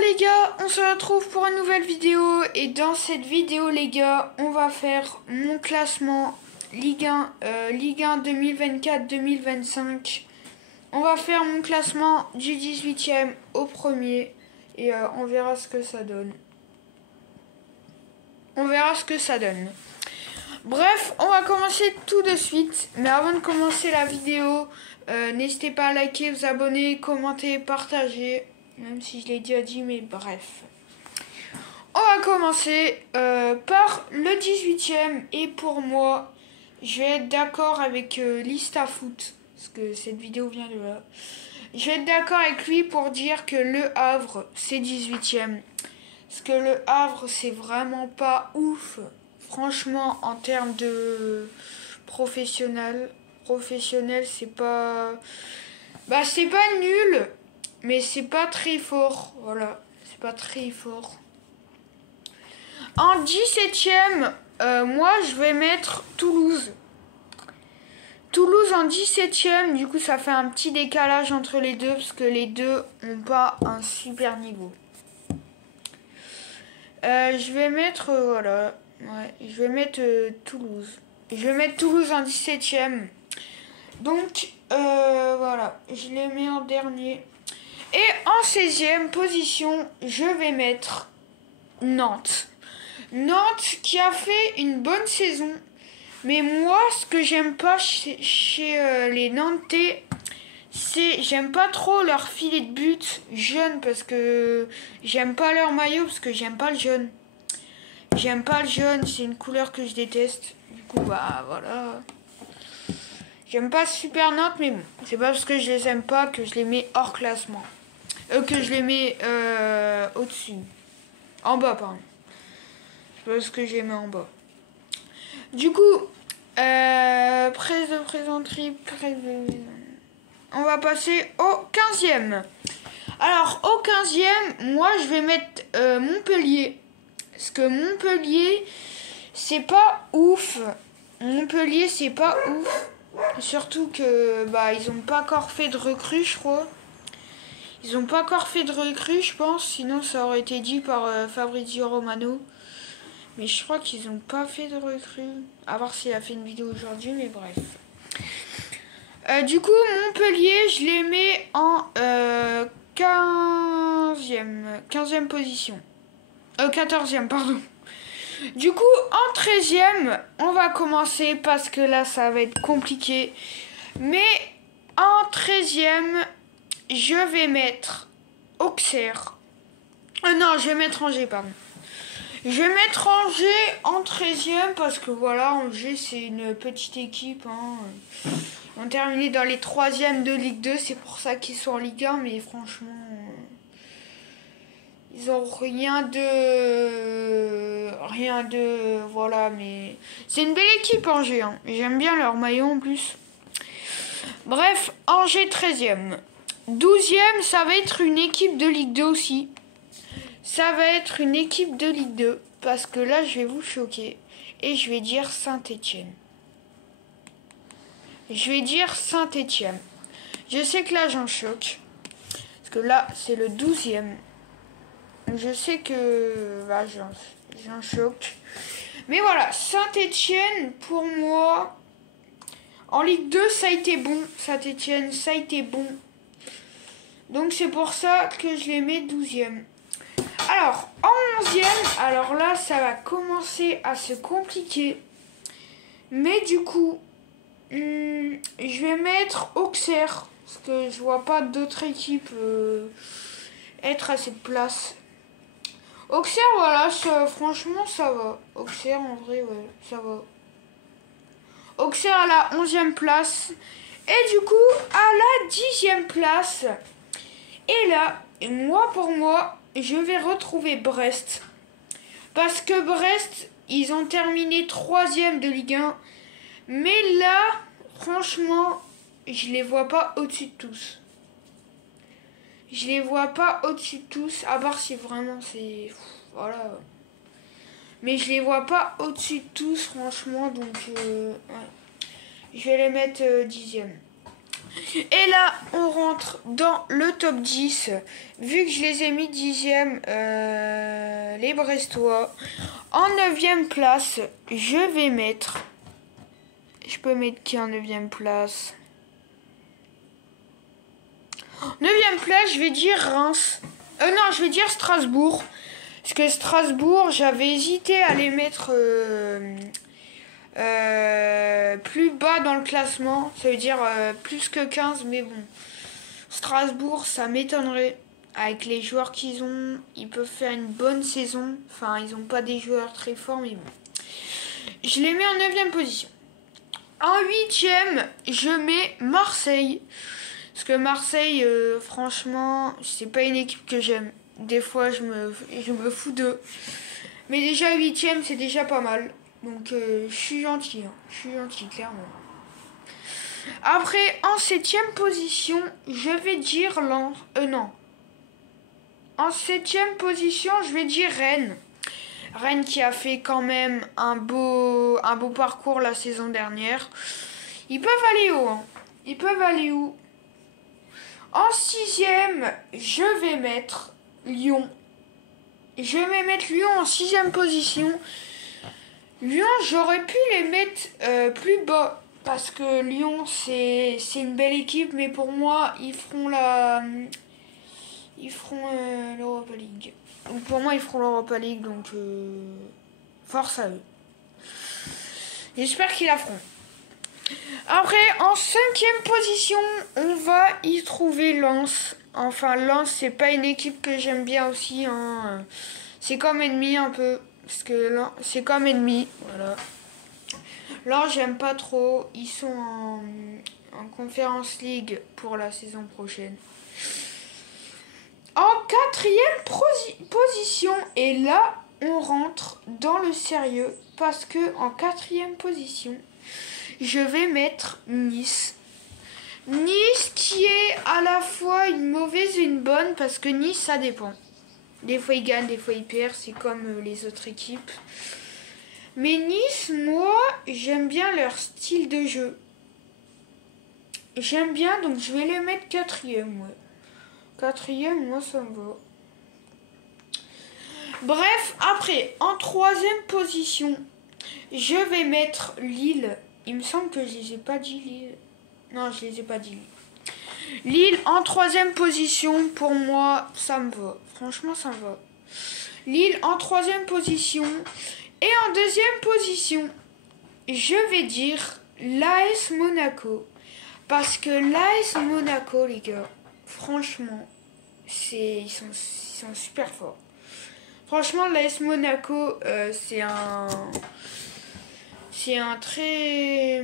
les gars, on se retrouve pour une nouvelle vidéo et dans cette vidéo les gars, on va faire mon classement Ligue 1 2024-2025. On va faire mon classement du 18e au premier et on verra ce que ça donne. Bref, on va commencer tout de suite. Mais avant de commencer la vidéo, n'hésitez pas à liker, vous abonner, commenter, partager. Même si je l'ai déjà dit, mais bref. On va commencer par le 18e. Et pour moi, je vais être d'accord avec Listafoot. Parce que cette vidéo vient de là. Je vais être d'accord avec lui pour dire que Le Havre, c'est 18e. Parce que Le Havre, c'est vraiment pas ouf. Franchement, en termes de professionnel, c'est pas... Bah, c'est pas nul, mais c'est pas très fort. Voilà, c'est pas très fort. En 17e, moi, je vais mettre Toulouse. Toulouse en 17e, du coup, ça fait un petit décalage entre les deux, parce que les deux n'ont pas un super niveau. Je vais mettre, voilà... Ouais, je vais mettre Toulouse. Je vais mettre Toulouse en 17e. Donc, voilà. Je les mets en dernier. Et en 16e position, je vais mettre Nantes. Nantes qui a fait une bonne saison. Mais moi, ce que j'aime pas chez les Nantais, c'est... J'aime pas trop leur filet de but jaune parce que... J'aime pas leur maillot parce que j'aime pas le jaune. J'aime pas le jaune, c'est une couleur que je déteste. Du coup, bah voilà. J'aime pas Super Nantes, mais bon. C'est pas parce que je les aime pas que je les mets hors classement. Que je les mets au-dessus. En bas, pardon. C'est pas parce que je les mets en bas. Du coup, presse de présenterie, on va passer au 15e. Alors, au 15e, moi, je vais mettre Montpellier. Parce que Montpellier, c'est pas ouf. Montpellier, c'est pas ouf. Surtout que bah ils ont pas encore fait de recrue, je crois. Ils ont pas encore fait de recrue, je pense. Sinon, ça aurait été dit par Fabrizio Romano. Mais je crois qu'ils ont pas fait de recrue. À voir s'il a fait une vidéo aujourd'hui, mais bref. Du coup, Montpellier, je les mets en 15e position. 14e, pardon. Du coup, en 13e, on va commencer parce que là, ça va être compliqué. Mais en 13e, je vais mettre Auxerre. Non, je vais mettre Angers, pardon. Je vais mettre Angers en 13e parce que voilà, Angers, c'est une petite équipe. Hein. Ils ont terminé dans les 3e de Ligue 2. C'est pour ça qu'ils sont en Ligue 1, mais franchement... Ils ont rien de... Voilà, mais... C'est une belle équipe, Angers. Hein. J'aime bien leur maillot, en plus. Bref, Angers 13e. 12e, ça va être une équipe de Ligue 2 aussi. Ça va être une équipe de Ligue 2. Parce que là, je vais vous choquer. Et je vais dire Saint-Étienne. Je vais dire Saint-Étienne. Je sais que là, j'en choque. Parce que là, c'est le 12e. Je sais que bah, j'en choque. Mais voilà, Saint-Étienne, pour moi, en Ligue 2, ça a été bon. Saint-Étienne, ça a été bon. Donc c'est pour ça que je les mets 12e. Alors, en 11e, alors là, ça va commencer à se compliquer. Mais du coup, je vais mettre Auxerre. Parce que je vois pas d'autres équipes être à cette place. Auxerre, voilà, franchement, ça va. Auxerre, en vrai, ouais, ça va. Auxerre à la 11e place. Et du coup, à la 10e place. Et là, pour moi, je vais retrouver Brest. Parce que Brest, ils ont terminé 3e de Ligue 1. Mais là, franchement, je les vois pas au-dessus de tous. Je les vois pas au-dessus de tous, à part si vraiment c'est... Voilà. Mais je les vois pas au-dessus de tous, franchement, donc... ouais. Je vais les mettre 10e. Et là, on rentre dans le top 10. Vu que je les ai mis 10e, les Brestois. En 9e place, je vais mettre... Je peux mettre qui en 9e place? 9e place, je vais dire Reims. Non, je vais dire Strasbourg. Parce que Strasbourg, j'avais hésité à les mettre plus bas dans le classement. Ça veut dire plus que 15, mais bon. Strasbourg, ça m'étonnerait. Avec les joueurs qu'ils ont, ils peuvent faire une bonne saison. Enfin, ils n'ont pas des joueurs très forts, mais bon. Je les mets en 9e position. En 8e, je mets Marseille. Parce que Marseille, franchement, c'est pas une équipe que j'aime. Des fois, je me fous d'eux. Mais déjà, 8e, c'est déjà pas mal. Donc, je suis gentil. Hein. Je suis gentil, clairement. Après, en 7e position, je vais dire Lens. Non. En 7e position, je vais dire Rennes. Rennes qui a fait quand même un beau parcours la saison dernière. Ils peuvent aller haut. Hein. Ils peuvent aller où? En 6e, je vais mettre Lyon. Je vais mettre Lyon en 6e position. Lyon, j'aurais pu les mettre plus bas. Parce que Lyon, c'est une belle équipe. Mais pour moi, ils feront l'Europa League. Donc pour moi, ils feront l'Europa League. Donc, force à eux. J'espère qu'ils la feront. Après, en 5e position, on va y trouver Lens. Enfin, Lens, c'est pas une équipe que j'aime bien aussi. Hein. C'est comme ennemi un peu. Parce que Lens, c'est comme ennemi. Voilà. Lens, j'aime pas trop. Ils sont en Conference League pour la saison prochaine. En 4e position, et là, on rentre dans le sérieux. Parce que en 4e position, je vais mettre Nice. Nice qui est à la fois une mauvaise et une bonne parce que Nice, ça dépend. Des fois ils gagnent, des fois ils perdent, c'est comme les autres équipes. Mais Nice, moi, j'aime bien leur style de jeu. J'aime bien, donc je vais les mettre 4e. Ouais. 4e, moi ça me va. Bref, après, en 3e position, je vais mettre Lille. Il me semble que je les ai pas dit Lille. Non, je les ai pas dit. Lille en 3e position, pour moi, ça me va. Franchement, ça me va. Lille en 3e position. Et en 2e position, je vais dire l'AS Monaco. Parce que l'AS Monaco, les gars, franchement, ils sont super forts. Franchement, l'AS Monaco, c'est un très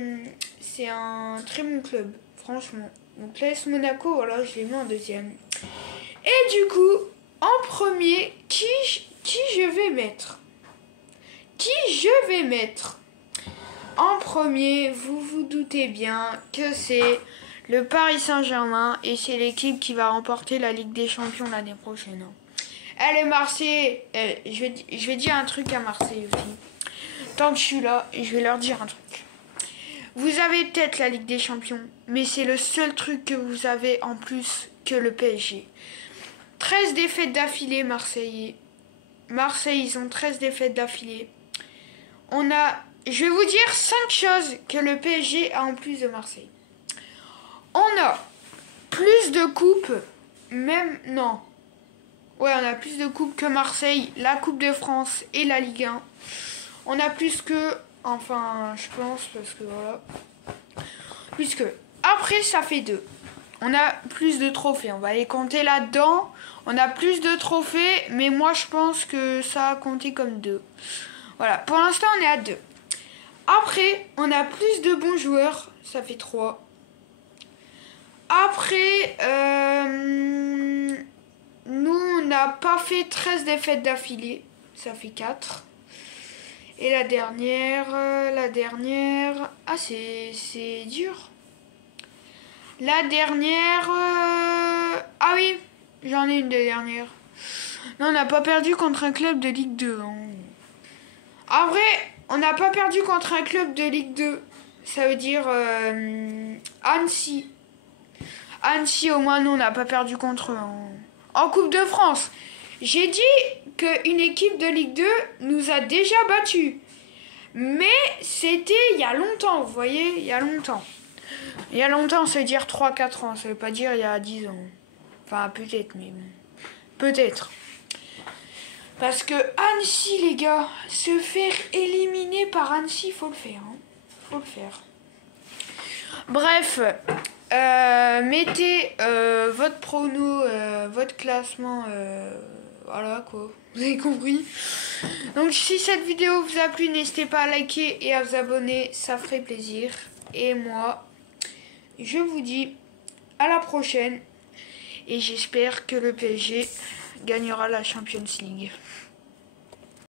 bon club, franchement. Donc l'AS Monaco, voilà, je l'ai mis en 2e. Et du coup, en premier, qui je vais mettre? En premier, vous vous doutez bien que c'est le Paris Saint-Germain et c'est l'équipe qui va remporter la Ligue des Champions l'année prochaine. Allez, Marseille, je vais dire un truc à Marseille aussi. Tant que je suis là, je vais leur dire un truc. Vous avez peut-être la Ligue des Champions, mais c'est le seul truc que vous avez en plus que le PSG. 13 défaites d'affilée, Marseille. Marseille, ils ont 13 défaites d'affilée. Je vais vous dire 5 choses que le PSG a en plus de Marseille. On a plus de coupes, on a plus de coupes que Marseille, la Coupe de France et la Ligue 1. On a plus que, je pense, parce que voilà. Puisque, après, ça fait 2. On a plus de trophées, on va les compter là-dedans. On a plus de trophées, mais moi, je pense que ça a compté comme 2. Voilà, pour l'instant, on est à 2. Après, on a plus de bons joueurs, ça fait 3. Après, nous, on n'a pas fait 13 défaites d'affilée, ça fait 4. Et la dernière, c'est dur. La dernière, ah oui, j'en ai une de dernière. Non, on n'a pas perdu contre un club de Ligue 2. Hein. Après, on n'a pas perdu contre un club de Ligue 2. Ça veut dire Annecy. Annecy, au moins, nous, on n'a pas perdu contre eux en Coupe de France. J'ai dit qu'une équipe de Ligue 2 nous a déjà battus. Mais c'était il y a longtemps, vous voyez, il y a longtemps. Il y a longtemps, ça veut dire 3-4 ans, ça veut pas dire il y a 10 ans. Enfin, peut-être, mais peut-être. Parce que Annecy, les gars, se faire éliminer par Annecy, faut le faire. Hein. Faut le faire. Bref, mettez votre prono, votre classement, voilà quoi, vous avez compris. Donc si cette vidéo vous a plu, n'hésitez pas à liker et à vous abonner, ça ferait plaisir. Et moi, je vous dis à la prochaine et j'espère que le PSG gagnera la Champions League.